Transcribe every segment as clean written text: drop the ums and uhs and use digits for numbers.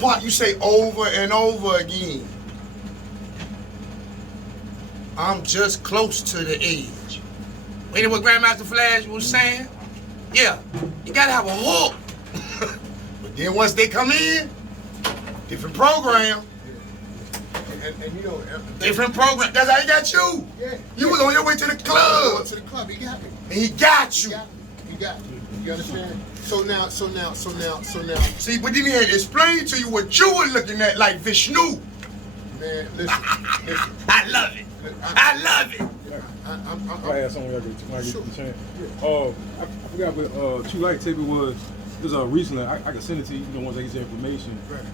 Part you say over and over again. I'm just close to the edge. Ain't it what Grandmaster Flash was saying? Yeah, you gotta have a hook. But then once they come in, different program. And you know, different program. That's how he got you. Yeah. You was on your way to the club. Going to the club. He got me. And he got you. He got me. You understand? So now. See, but then he had to explain to you what you were looking at like Vishnu. Man, listen. I love it. I love it. I had something I get the chance. I forgot what True Light tape it was. It was recently. I can send it to you. You know, once I get your information. Right.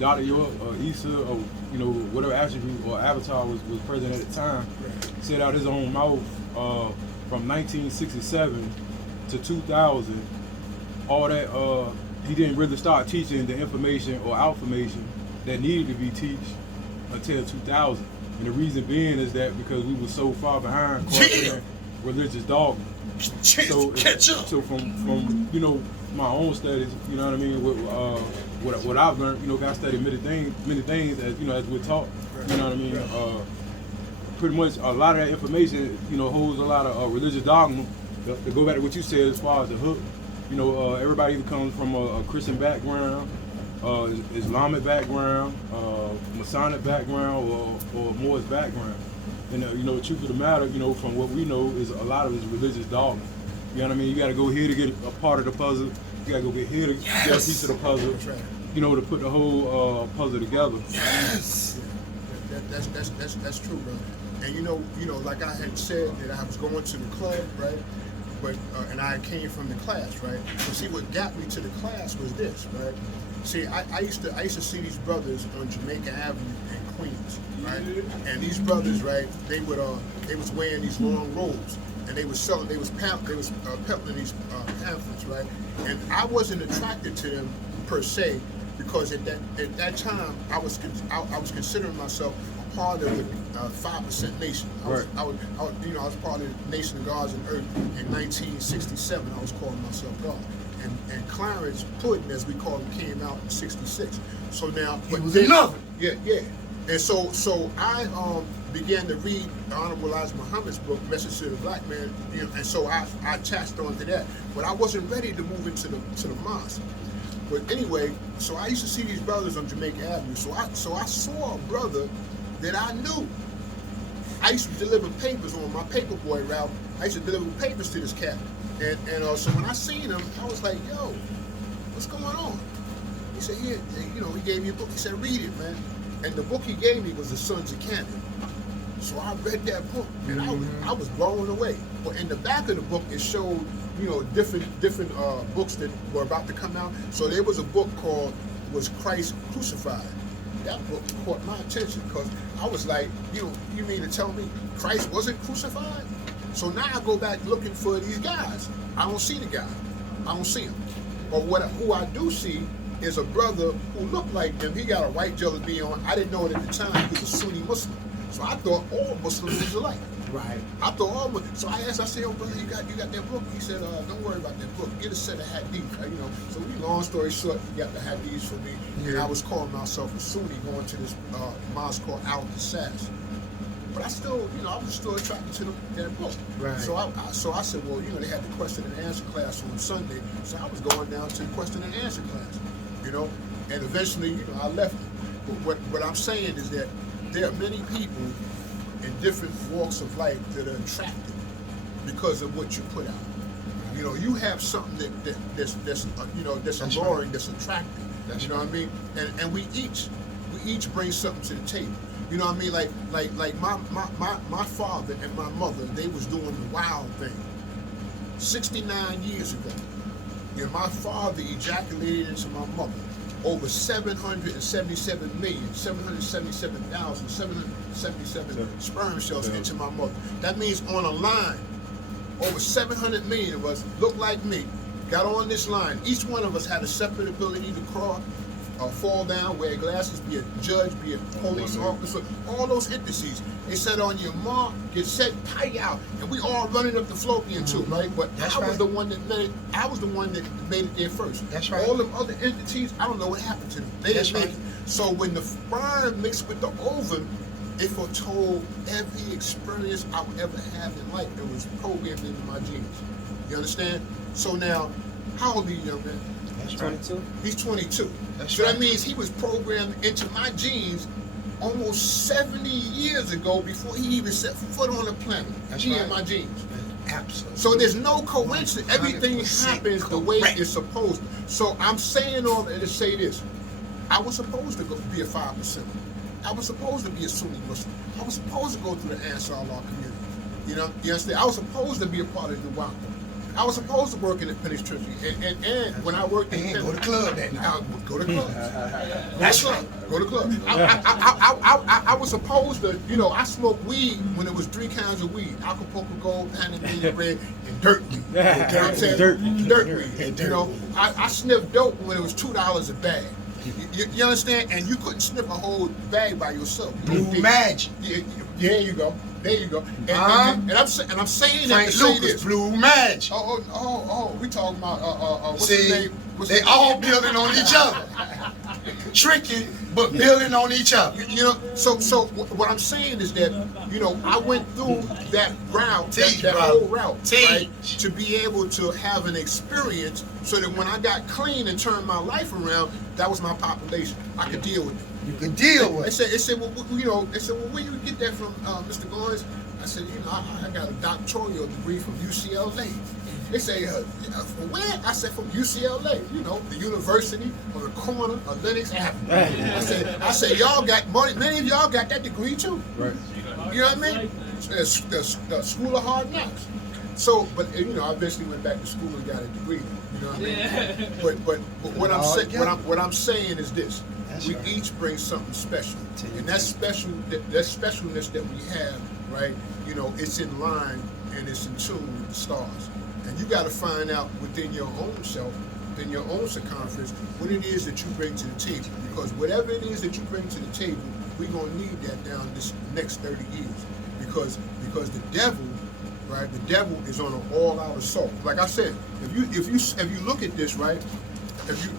Dr. York, Issa, or you know, whatever attribute or avatar was present at the time, said out his own mouth from 1967 to 2000. All that he didn't really start teaching the information or outformation that needed to be taught until 2000. And the reason being is that because we were so far behind religious dogma. So from you know my own studies, you know what I mean, with what I've learned, you know, I studied many things as you know as we're taught, you know what I mean. Pretty much a lot of that information, you know, holds a lot of religious dogma. To go back to what you said as far as the hook, you know, everybody either comes from a Christian background, Islamic background, Masonic background, or Moorish background. And you know, the truth of the matter, you know, from what we know, is a lot of it is religious dogma. You know what I mean? You got to go here to get a part of the puzzle. You got to go get here to get a piece of the puzzle. You know, to put the whole puzzle together. Yes. That's true, bro. And you know, like I had said that I was going to the club, right? But and I came from the class, right? So see, what got me to the class was this, right? See, I used to see these brothers on Jamaica Avenue in Queens, right? And these brothers, right? They was wearing these long robes, and they was selling, peddling these pamphlets, right? And I wasn't attracted to them per se because at that time I was considering myself a part of the 5% nation. I was part of the Nation of Gods and Earth in 1967. I was calling myself God. And Clarence Puddin, as we call him, came out in '66. So now, he was another. Yeah. And so I began to read the Honorable Elijah Muhammad's book, Message to the Black Man, you know, and so I attached on to that. But I wasn't ready to move into the mosque. But anyway, so I used to see these brothers on Jamaica Avenue. So I saw a brother that I knew. I used to deliver papers on my paperboy route. I used to deliver papers to this cat. And so when I seen him, I was like, yo, what's going on? He said, he gave me a book. He said, read it, man. And the book he gave me was The Sons of Canaan. So I read that book, and I was blown away. But in the back of the book, it showed, you know, different books that were about to come out. So there was a book called Was Christ Crucified? That book caught my attention because I was like, you mean to tell me Christ wasn't crucified? So now I go back looking for these guys. I don't see the guy. I don't see him. But who I do see is a brother who looked like them. He got a white jelly bean on. I didn't know it at the time. He was a Sunni Muslim. So I thought all Muslims was alike. Right. I thought all Muslims. So I asked, I said, "Oh, brother, you got that book?" He said, "Don't worry about that book. Get a set of hadith." You know. So long story short, he got the hadiths for me, and I was calling myself a Sunni, going to this mosque called Al Qasas. But I still, I was still attracted to that book. Right. So I said, well, they had the question and answer class on Sunday, so I was going down to the question and answer class, and eventually, I left it. But what I'm saying is that there are many people in different walks of life that are attracted because of what you put out. You have something that's alluring, that's attractive. You know what I mean? And we each bring something to the table. You know what I mean? Like my father and my mother, they was doing the wild thing. 69 years ago, my father ejaculated into my mother over 777,777 sperm cells into my mother. That means on a line, over 700 million of us look like me, got on this line. Each one of us had a separate ability to fall down, wear glasses, be a judge, be a police officer, all those entities. They said on your mark, get set, pay out, and we all running up the fallopian tube, right? But That's I was right. the one that made it. I was the one that made it there first. That's right. All them other entities, I don't know what happened to them. They That's didn't make right. it. So when the sperm mixed with the ovum, it foretold every experience I would ever have in life. It was programmed into my genes. You understand? So now, how old are you, young man? That's right. 22. He's 22. That's So right. that means he was programmed into my genes almost 70 years ago before he even set foot on the planet. That's he right. in my genes. Absolutely. So there's no coincidence. Everything 100% happens the way correct. it's supposed to. So I'm saying all that to say this. I was supposed to be a 5%. I was supposed to be a Sunni Muslim. I was supposed to go through the Ansar Allah community. You know, you understand? I was supposed to be a part of Nuwaubian. I was supposed to work in the penitentiary. And when I worked in And go to club that night. Go to clubs. That's Go to clubs. I was supposed to, you know, I smoked weed when it was 3 kinds of weed: Acapulco Gold, Panamanian Red, and dirt weed. You know what I'm saying? Dirt. Dirt weed. You know, I sniffed dope when it was $2 a bag. You understand? And you couldn't sniff a whole bag by yourself. Blue Magic. Yeah, there you go. There you go. And I'm saying that Frank to say Lucas, this. Blue Magic. We talking about what's See, his name? What's they his all name? building on each other. Tricky, but building on each other. You know, so what I'm saying is that, you know, I went through that route, Teach, that brother. whole route, Teach. right, to be able to have an experience so that when I got clean and turned my life around, that was my population. I could deal with it. You can deal with They it. said, well, you know, they said, well, where you get that from, Mr. Goins? I said, you know, I got a doctoral degree from UCLA. They say, from where? I said, from UCLA, you know, the university on the corner of Lenox Avenue. I said, y'all got money, many of y'all got that degree too. Right. You know what I mean? The School of Hard Knocks. So, but you know, I eventually went back to school and got a degree. You know what I mean? But what I'm saying is this: That's we right. each bring something special, and that specialness that we have, right? You know, it's in line and it's in tune with the stars. And you got to find out within your own self, within your own circumference, what it is that you bring to the table. Because whatever it is that you bring to the table, we're gonna need that down this next 30 years. Because the devil, right? The devil is on an all-out assault. Like I said, if you look at this, right? If you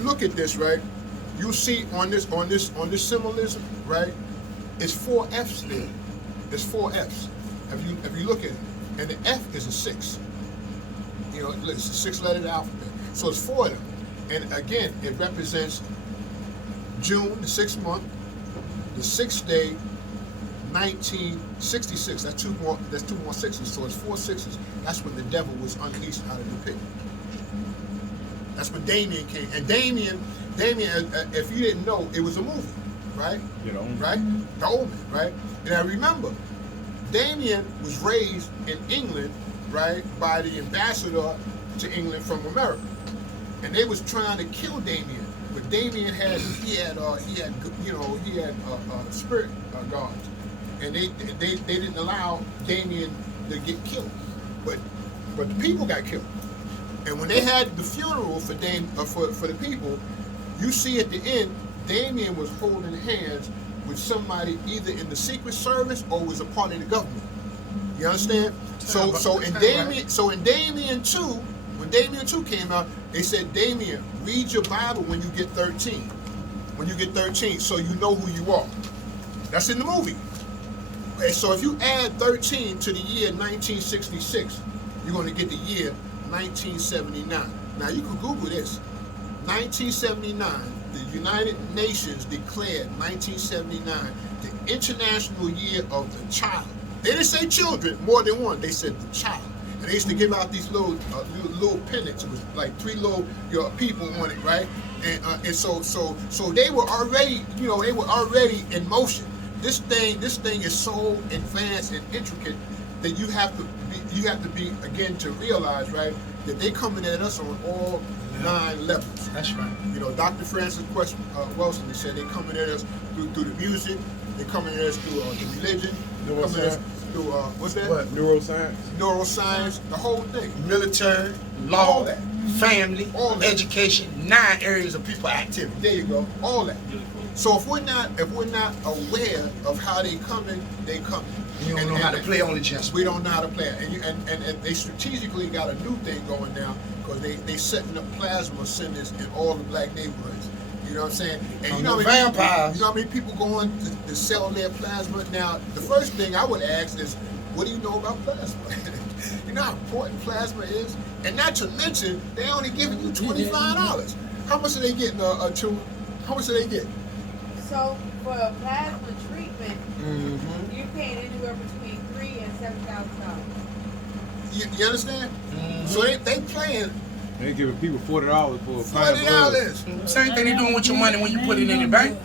look at this, right? You see on this symbolism, right? It's 4 F's there. It's 4 F's. If you look at it, and the F is a 6. You know, it's a 6-lettered alphabet. So it's 4 of them. And again, it represents June, the 6th month, the 6th day, 1966. That's two more 6s. So it's 4 6s. That's when the devil was unleashed out of the pit. That's when Damien came. And Damien, if you didn't know, it was a movie, right? You know. Right? The Omen, right? And I remember, Damien was raised in England, right, by the ambassador to England from America, and they was trying to kill Damien, but Damien had spirit guards, and they didn't allow Damien to get killed, but the people got killed, and when they had the funeral for the people, you see at the end, Damien was holding hands with somebody either in the Secret Service or was a part of the government. You understand? So in Damien 2, when Damien 2 came out, they said, Damien, read your Bible when you get 13. When you get 13, so you know who you are. That's in the movie. Okay, so if you add 13 to the year 1966, you're going to get the year 1979. Now you can Google this. 1979. The United Nations declared 1979 the International Year of the Child. They didn't say children, more than one. They said the child. And they used to give out these little pennants. It was like 3 little people on it, right? And so they were already, you know, they were already in motion. This thing is so advanced and intricate that you have to be again to realize, right, that they coming at us on all 9 levels. That's right. You know, Dr. Francis Wilson, they said they coming at us through the music, they coming at us through the religion, they coming at us through what's that? Neuroscience. Neuroscience, the whole thing. Military, All law. that. family, All that. education, 9 areas of people activity. There you go. All that. So if we're not aware of how they coming, they coming. You don't know how to play on the chess. We don't know how to play it. And they strategically got a new thing going now because they setting up plasma centers in all the black neighborhoods. You know what I'm saying? And you know vampires. You know how many people going to sell their plasma? Now, the first thing I would ask is, what do you know about plasma? You know how important plasma is? And not to mention, they only giving you $25. How much are they getting, How much are they getting? So for a plasma treatment, you're paying anywhere between $3,000 and $7,000. You understand? So they playing They giving people $40 for a pint of blood. Same thing they doing with your money when you put it in the bank.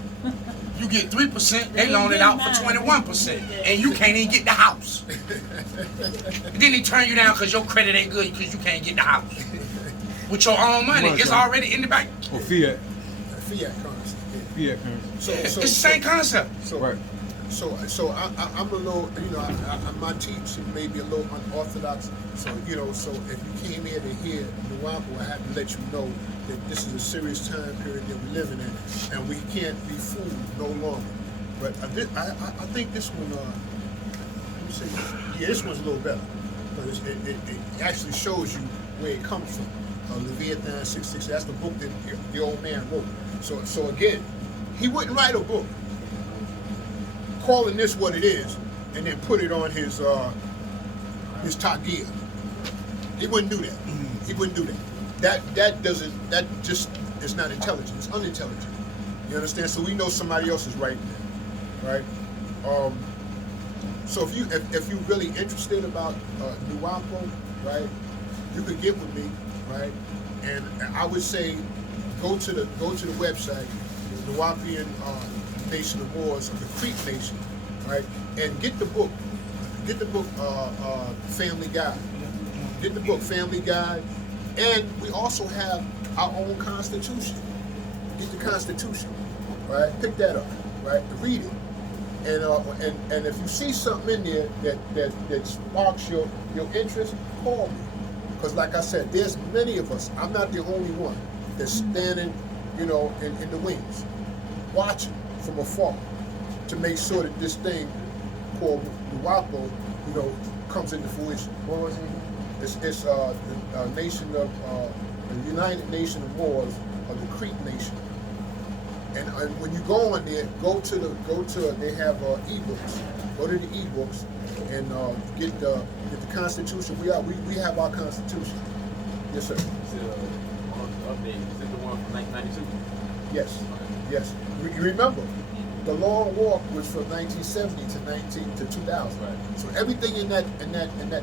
You get 3%, they loan it out for 21%, and you can't even get the house. And then they turn you down because your credit ain't good because you can't get the house. With your own money, it's already in the bank. Or fiat. Fiat currency. Fiat currency. So It's the same concept. Right. So I'm a little, my teaching may be a little unorthodox. So, so if you came here to hear Nuwaubian, I have to let you know that this is a serious time period that we're living in, and we can't be fooled no longer. But I think this one, let me say, this one's a little better, because it actually shows you where it comes from. Leviathan 666. That's the book that the old man wrote. So again, he wouldn't write a book calling this what it is, and then put it on his Tagia. He wouldn't do that. He wouldn't do that. That just is not intelligent. It's unintelligent. You understand? So we know somebody else is writing it, right? So if you really interested about Nuwaubian, right, you could get with me, right? And I would say go to the website, the Nuwaubian Nation of Moors of the Creek Nation, right? And get the book. Get the book Family Guide. Get the book Family Guide. And we also have our own Constitution. Get the Constitution, right? Pick that up, right? Read it. And if you see something in there that sparks your interest, call me. Because like I said, there's many of us. I'm not the only one that's standing, in the wings, watching from afar to make sure that this thing called Nuwaubian, comes into fruition. What was it? It's the nation of the United Nation of Moors of the Creek Nation. And when you go on there, go to they have ebooks. Go to the ebooks and get the Constitution. We have our Constitution. Yes, sir. Is it update? Is it the one from 1992? Yes. Yes. You remember, the Long Walk was from 1970 to 2000. Right. So everything in that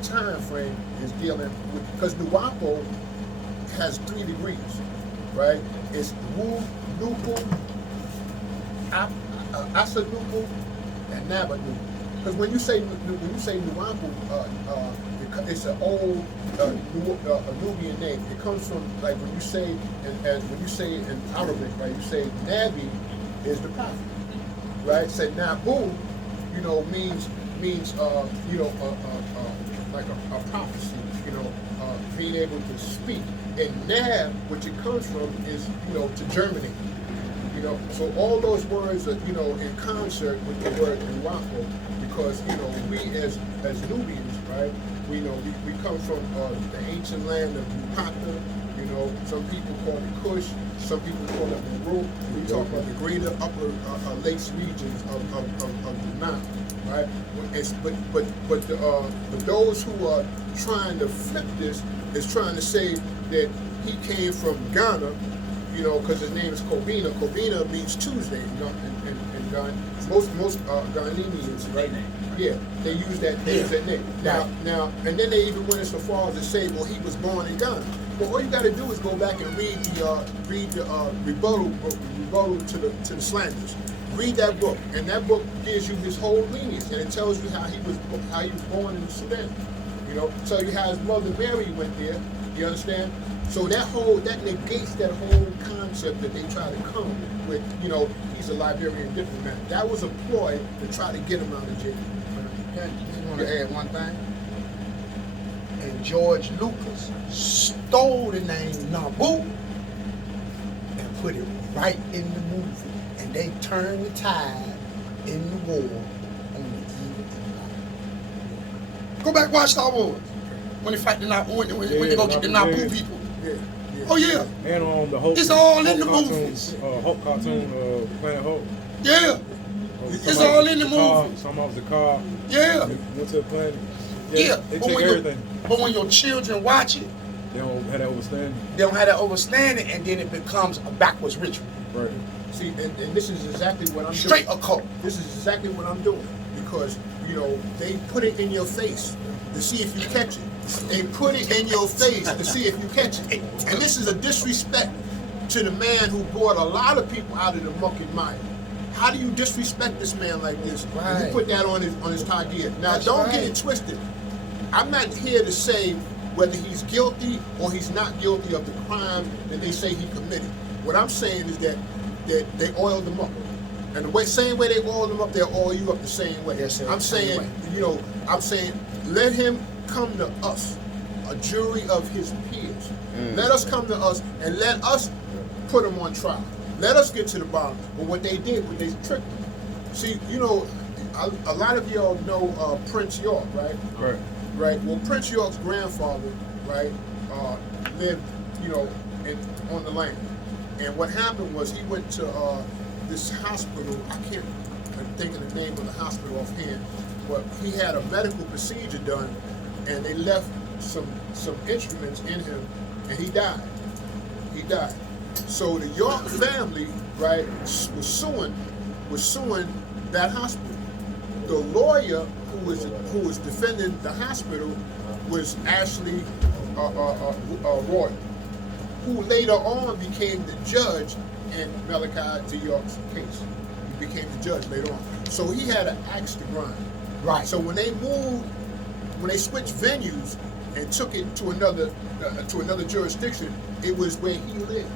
time frame is dealing with, because Nuwaubian has 3 degrees, right? It's Wu, Nupu, Asanupu, and Nabanu. Because when you say Nuwaubian, it's an old Nubian name. It comes from, like, when you say in Arabic, right? You say Nabi is the prophet, right? Say Nabu, means like a prophecy, being able to speak. And Nab, which it comes from, is to germinate. So all those words are in concert with the word Nuwaubian, because we as Nubians, right? We come from the ancient land of Upata. Some people call it Kush, some people call it Meru. We talk about the greater upper lakes regions of the mountain, right? But those who are trying to flip this is trying to say that he came from Ghana, because his name is Kobina. Kobina means Tuesday, in Ghana. Most Ghanaians, right? Yeah, they use that name. Now, and then they even went so far as to say, well, he was born in Ghana. Well, all you got to do is go back and read the rebuttal to the slanders. Read that book, and that book gives you his whole lineage, and it tells you how he was born in Sudan. Tell you how his mother Mary went there. You understand? So that negates that whole concept that they try to come with. He's a Liberian diplomat. That was a ploy to try to get him out of jail. I just want to add one thing. and George Lucas stole the name Naboo and put it right in the movie. And they turned the tide in the war on the evil empire. Go back and watch Star Wars. When they fight the when they go get the Naboo people. Yeah. Oh yeah. And on the Hulk. It's all in Hulk the cartoon, movies. Hulk cartoon, Planet Hulk. Yeah. It's all in the movie. Some off the car. Yeah. Went to the planet. Yeah. They But take everything. when your children watch it, They don't have that understanding. they don't have that understanding, and then it becomes a backwards ritual. Right. See, and this is exactly what I'm Straight doing. occult. This is exactly what I'm doing because they put it in your face to see if you catch it. They put it in your face to see if you catch it. And this is a disrespect to the man who brought a lot of people out of the muck and mire. How do you disrespect this man like this? And Right. you put that on his target. Now, That's don't get right. it twisted. I'm not here to say whether he's guilty or he's not guilty of the crime that they say he committed. What I'm saying is that they oiled him up. And the same way they oiled him up, they'll oil you up the same way. Yes, sir. I'm Same saying, way. let him come to us, a jury of his peers. Let us come to us and let us put him on trial. Let us get to the bottom. But what they did was they tricked him. See, a lot of y'all know Prince York, right? Right. Right. Well, Prince York's grandfather, right, lived, on the land. And what happened was he went to this hospital. I can't think of the name of the hospital offhand, but he had a medical procedure done, and they left some instruments in him, and he died. He died. So the York family, right, was suing that hospital. The lawyer who was defending the hospital was Ashley Roy, who later on became the judge in Malachi to York's case. He became the judge later on. So he had an axe to grind. Right. So when they switched venues and took it to another jurisdiction, it was where he lived,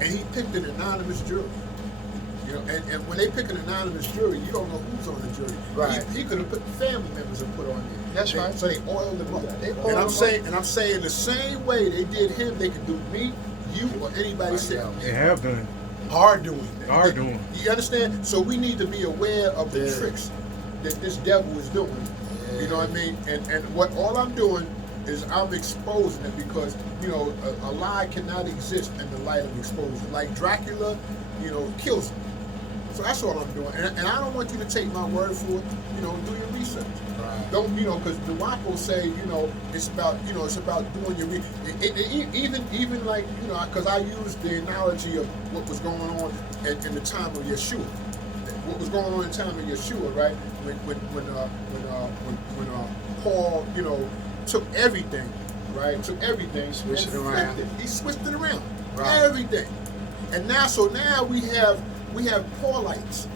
and he picked an anonymous jury. And when they pick an anonymous jury, you don't know who's on the jury. Right. He could have put family members and put on there. That's right. So they oiled him up. oiled And I'm saying the same way they did him, they could do me, you, or anybody else. They have done. Are doing. Are doing. You understand? So we need to be aware of the tricks that this devil is doing. Yeah. You know what I mean? And what all I'm doing is I'm exposing it because, a lie cannot exist in the light of exposure. Like Dracula, kills him. So that's all I'm doing. And I don't want you to take my word for it. Do your research. Right. Don't, because the Nuwaubian say, it's about doing your research. Even like, because I used the analogy of what was going on in the time of Yeshua. What was going on in the time of Yeshua, right? When Paul, took everything, right? Took everything, Switched and it around. flipped it. He switched it around. Right. Everything. And now we have Paulites.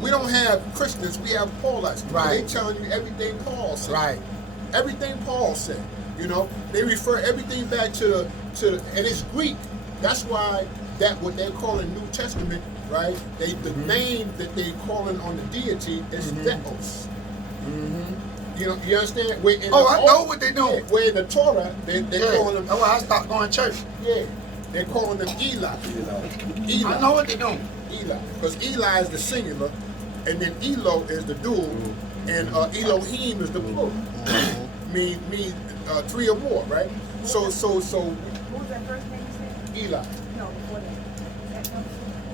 We don't have Christians, we have Paulites. Right. They telling you everything Paul said. Right. Everything Paul said. They refer everything back to and it's Greek. That's why what they're calling New Testament, right? The name that they calling on the deity is Theos. You understand? I know what they doing. Yeah, where in the Torah they're calling them. Oh, I stopped going to church. Yeah, they're calling them Eli. Eli. I know what they doing. Eli, because Eli is the singular, and then Elo is the dual, and Elohim is the plural. mean three or more, right? So. What was that first name you said? Eli, No, before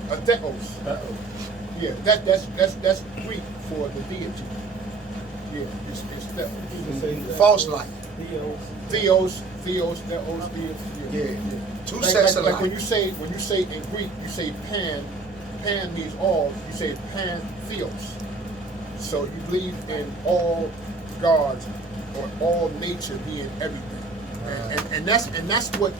that. Theos. Yeah, that's Greek for the deity. Yeah, it's Theos. False light. Theos, Theos. Yeah. Two Like, sets of like light. when you say in Greek, you say pan. Pan means all. You say pantheos. So you believe in all gods or all nature being everything, and that's what.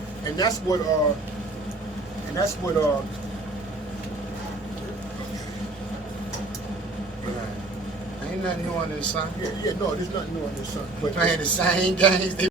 Ain't nothing new under the sun. Yeah, no, there's nothing new on this, son. But Playing the same games they